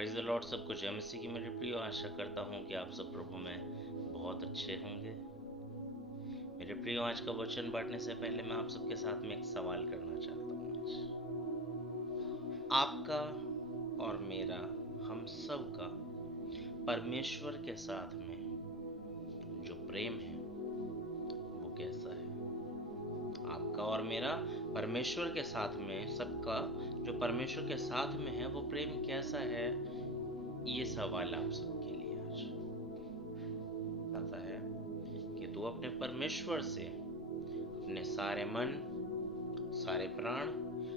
Praise the Lord. सबको जय मसीह की मेरे प्रियो। आशा करता हूँ कि आप सब प्रभु में बहुत अच्छे होंगे। मेरे प्रियो, आज का वचन बांटने से पहले मैं आप सबके साथ में एक सवाल करना चाहता हूँ। आज आपका और मेरा, हम सब का परमेश्वर के साथ में जो प्रेम है वो कैसा है? आपका और मेरा परमेश्वर के साथ में, सबका जो परमेश्वर के साथ में है वो प्रेम कैसा है? ये सवाल आप सबके लिए आज आता है कि तू अपने परमेश्वर से अपने सारे मन, सारे प्राण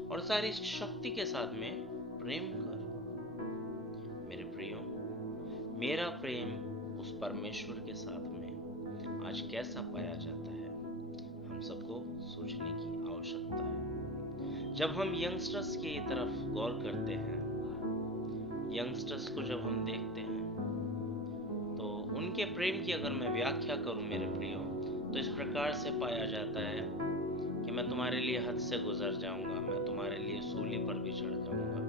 और सारी शक्ति के साथ में प्रेम कर। मेरे प्रियो, मेरा प्रेम उस परमेश्वर के साथ में आज कैसा पाया जाता है, हम सबको सोचने की आवश्यकता है। जब हम यंगस्टर्स की तरफ गौर करते हैं, यंगस्टर्स को जब हम देखते हैं, तो उनके प्रेम की अगर मैं व्याख्या करूं मेरे प्रियो, तो इस प्रकार से पाया जाता है कि मैं तुम्हारे लिए हद से गुजर जाऊंगा, मैं तुम्हारे लिए सूली पर भी चढ़ जाऊंगा,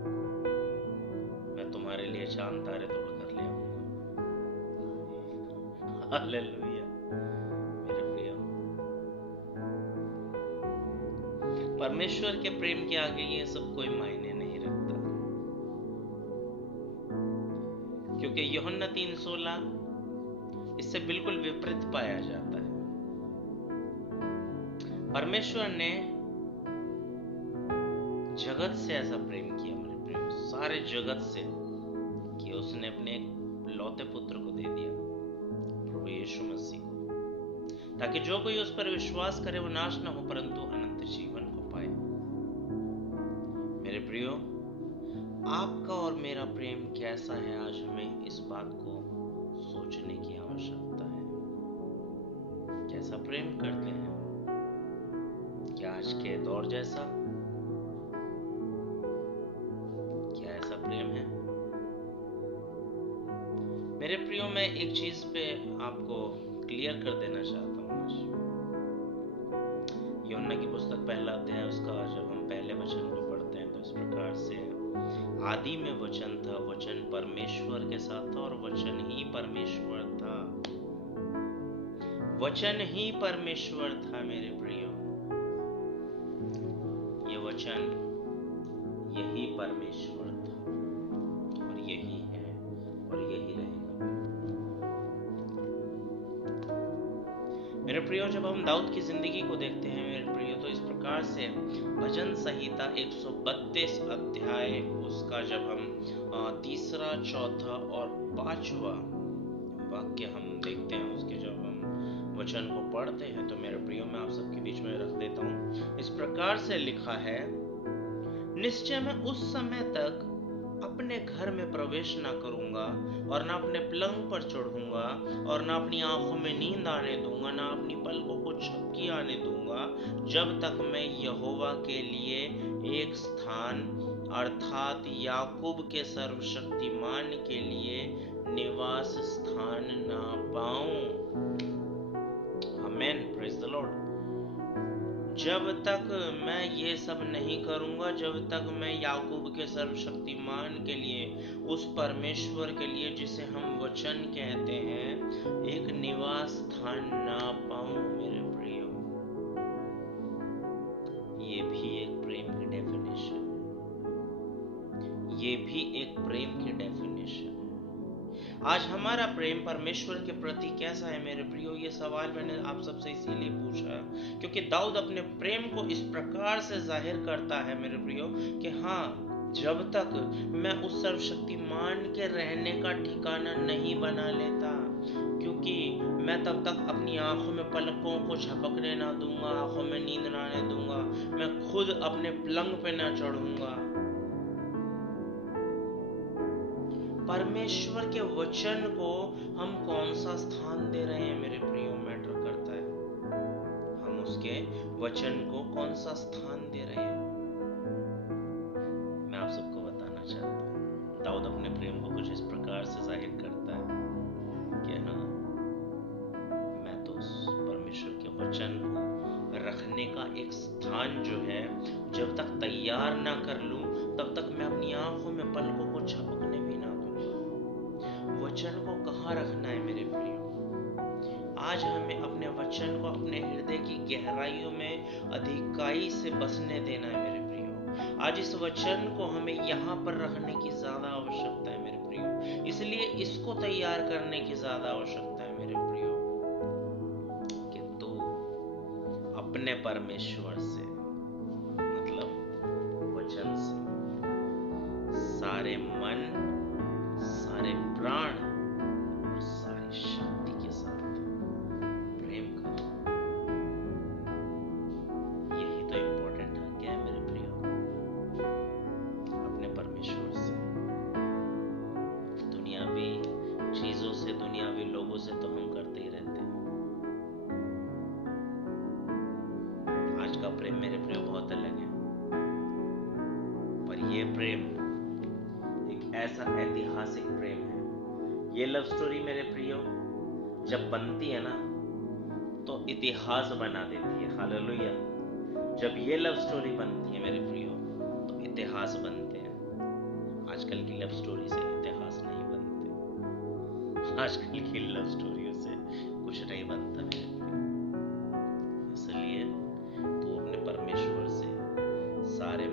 मैं तुम्हारे लिए चांद तारे तोड़ कर ले आऊंगा। हालेलुया। मेरे प्रियो, परमेश्वर के प्रेम के आगे ये सब कोई मायने नहीं रखता, क्योंकि यूहन्ना 3:16 इससे बिल्कुल विपरीत पाया जाता है। परमेश्वर ने जगत से ऐसा प्रेम किया मेरे प्रियो, सारे जगत से, कि उसने अपने एक लौते पुत्र को दे दिया, प्रभु यीशु मसीह को, ताकि जो कोई उस पर विश्वास करे वो नाश न हो परंतु अनंत जीवन को पाए। मेरे प्रियो, आपका और मेरा प्रेम कैसा है, आज हमें इस बात को सोचने की आवश्यकता है। कैसा प्रेम करते हैं? क्या आज के दौर जैसा? क्या ऐसा प्रेम है? मेरे प्रियो, मैं एक चीज पे आपको क्लियर कर देना चाहता हूँ आज। यूहन्ना की पुस्तक पहला अध्याय, उसका जब हम पहले वचन को पढ़ते हैं तो इस प्रकार से, आदि में वचन था, वचन परमेश्वर के साथ था और वचन ही परमेश्वर था। वचन ही परमेश्वर था मेरे प्रियो। ये वचन यही परमेश्वर था और यही है और यही रहेगा। मेरे प्रियो, जब हम दाऊद की जिंदगी को देखते हैं मेरे प्रियो, तो इस प्रकार से भजन संहिता 132 अध्याय, उसका जब हम तीसरा, चौथा और पांचवा वाक्य हम देखते हैं, उसके जब हम वचन को पढ़ते हैं, तो मेरे प्रियो मैं आप सबके बीच में रख देता हूँ। इस प्रकार से लिखा है, निश्चय मैं उस समय तक अपने घर में प्रवेश ना करूंगा और ना अपने पलंग पर चढ़ूंगा और ना अपनी आंखों में नींद आने दूंगा, ना अपनी पलकों को झपकी आने दूंगा, जब तक मैं यहोवा के लिए एक स्थान अर्थात याकूब के सर्वशक्तिमान के लिए निवास स्थान ना पाऊं। आमेन, प्रेज द लॉर्ड। जब तक मैं ये सब नहीं करूंगा, जब तक मैं याकूब के सर्वशक्तिमान के लिए, उस परमेश्वर के लिए जिसे हम वचन कहते हैं, एक निवास स्थान ना पाऊं मेरे प्रियो। ये भी एक प्रेम की डेफिनेशन है, ये भी एक प्रेम की डेफिनेशन है। आज हमारा प्रेम परमेश्वर के प्रति कैसा है मेरे प्रियो? ये सवाल मैंने आप सबसे इसीलिए पूछा क्योंकि दाऊद अपने प्रेम को इस प्रकार से जाहिर करता है मेरे प्रियो कि हाँ, जब तक मैं उस सर्वशक्तिमान के रहने का ठिकाना नहीं बना लेता, क्योंकि मैं तब तक अपनी आंखों में पलकों को झपकने ना दूंगा, आंखों में नींद ना आने दूंगा, मैं खुद अपने पलंग पे ना चढ़ूंगा। परमेश्वर के वचन को हम कौन सा स्थान दे रहे हैं मेरे प्रियो, मैटर करता है। हम उसके वचन को कौन सा स्थान दे रहे हैं, मैं आप सबको बताना चाहता हूँ। दाऊद अपने प्रेम को कुछ इस प्रकार से जाहिर करता है कि हाँ, मैं तो उस परमेश्वर के वचन को रखने का एक स्थान जो है, जब तक तैयार ना कर लूं, तब तक मैं अपनी आंखों में पलकों को झपकने भी ना दूं। रखना है मेरे प्रियो। आज हमें अपने वचन को अपने हृदय की गहराइयों में अधिकाई से बसने देना है मेरे प्रियो। आज इस वचन को हमें यहाँ पर रखने की ज्यादा आवश्यकता है मेरे प्रियो। इसलिए इसको तैयार करने की ज्यादा आवश्यकता है मेरे प्रियो कि तू अपने परमेश्वर से मतलब वचन से सारे मन, सारे प्राण और सारी शक्ति के साथ प्रेम कर। यही तो इम्पोर्टेंट आज्ञा है मेरे प्रियो, अपने परमेश्वर से। दुनियावी चीजों से, दुनियावी लोगों से तो हम करते ही रहते हैं। आज का प्रेम मेरे प्रियो बहुत अलग है, पर ये प्रेम एक ऐसा ऐतिहासिक प्रेम है। ये लव स्टोरी मेरे प्रियो जब बनती है ना तो इतिहास बना देती है। हालेलुया। जब ये लव स्टोरी बनती है मेरे प्रियो तो इतिहास बनते हैं। आजकल की लव स्टोरी से इतिहास नहीं बनते, आजकल की लव स्टोरियों से कुछ नहीं बनता मेरे प्रियो। इसलिए तू अपने परमेश्वर से सारे